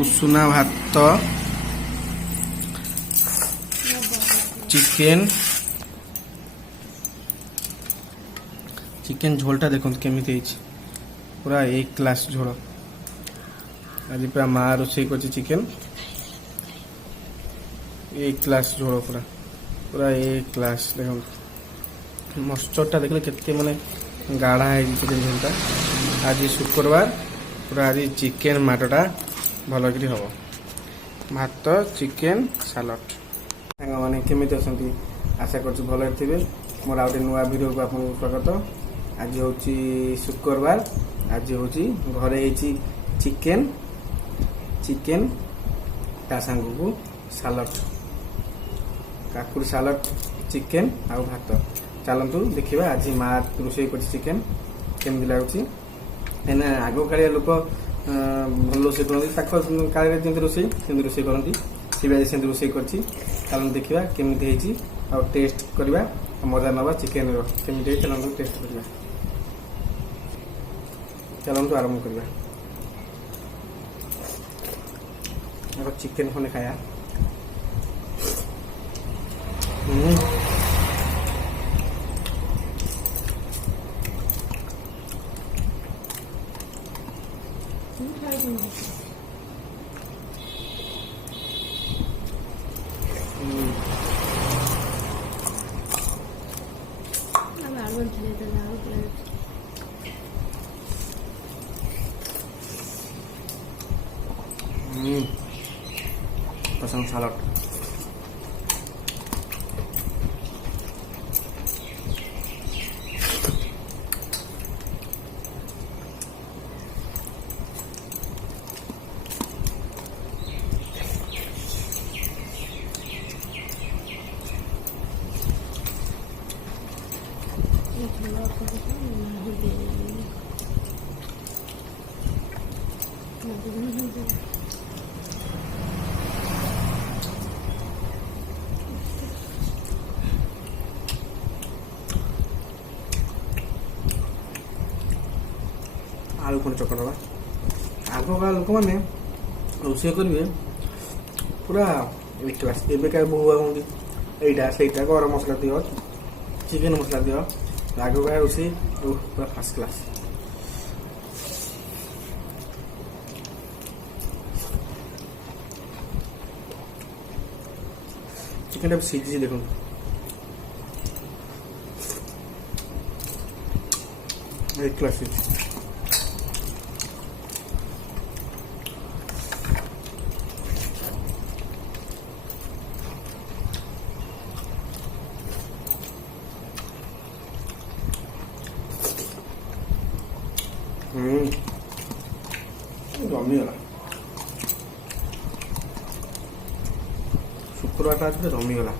उषुना भात chicken chicken झोलटा देखो केमिति पूरा एक क्लास झोल आज पूरा माँ रोषे कर चिकेन एक क्लास झोल पूरा पूरा एक क्लास देखो मस्चरटा देखले केते माने गाढ़ा है चिकेन झोलटा आज शुक्रवार पूरा आज चिकेन माटटा भल कि हम भात चिकेन सालाड सांग मैंने केमिति अछंती आशा करछु भल थे मोर आ नुआ वीडियो को आपको स्वागत आज हूँ शुक्रवार आज हूँ घरे चिकेन चिकेन ता सांग को सालाड काकुड़ी सालाड चिकेन आ भात चलतु देखा आज माँ रोषे कर चिकेन केमती लगुच आग कालिया लोक भल रोषे करते काल रोषे रोषे करती सी भी आज रोषे कर देखा केमती टेस्ट करवा मजा नवा चिकेन केमती चलते टेस्ट करवा चलतु आरंभ करवा चिकेन खने खाया pasang salad आलू खंड चकटवा आगका लोक मैंने रोषे करेंगे पूरा एक क्लास एवं बहुआ कहते यहाँ से गरम मसला दियो चिकेन मसला दियो आगका रोषे पूरा फास्ट क्लास चिकेन सीझी देखो एक क्लास जमीगला शुक्रवार आज जमीगला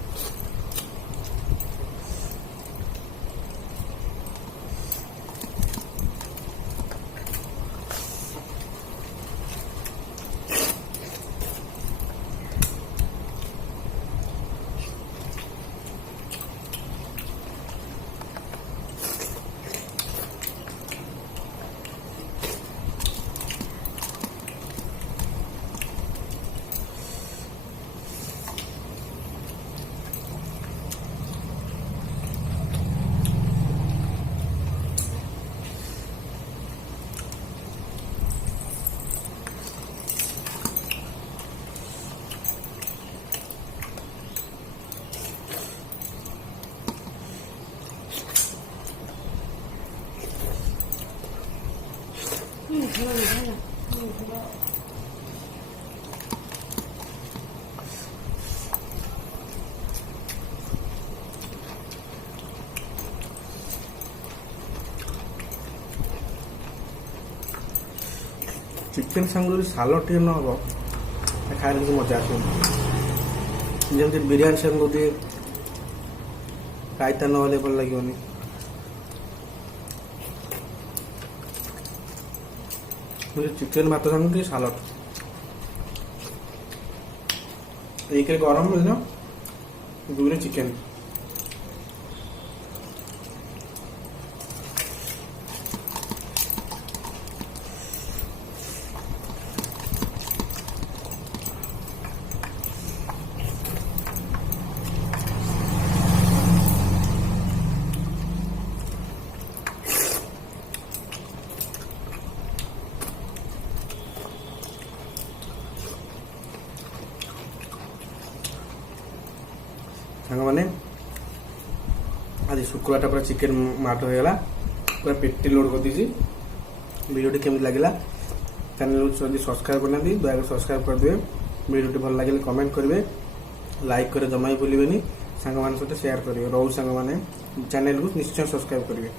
चिकेन सांगे सालाड टे न हम खाए किसी मजा आस जमी बिरियानी सांगे गोटे रायता ना भल लगे चिकेन भात सांगे सालाड एक गरम मिल दुई चिकेन ସାଙ୍ଗମାନେ ଆଜି ଶୁକ୍ରବାରଟା ପୁରା ଚିକେନ ମାଡ଼ ହେଇଗଲା, ପୁରା ପେଟି ଲୋଡ୍ କରିଦେଇଛି। ଭିଡ଼ିଓଟି କେମିତି ଲାଗିଲା, ଚ୍ୟାନେଲକୁ ଯଦି ସବସ୍କ୍ରାଇବ୍ କରିନାହାନ୍ତି ଦୟାକରି ସବସ୍କ୍ରାଇବ୍ କରିଦେବେ। ଭିଡ଼ିଓଟି ଭଲ ଲାଗିଲେ କମେଣ୍ଟ କରିବେ, ଲାଇକ୍ করে ଜମା ବି ଭୁଲିବେନି, ସାଙ୍ଗମାନଙ୍କ ସହିତ ସେୟାର କରିବେ। ରହୁ ସାଙ୍ଗମାନେ, ଚ୍ୟାନେଲକୁ ନିଶ୍ଚୟ ସବସ୍କ୍ରାଇବ୍ କରିବେ।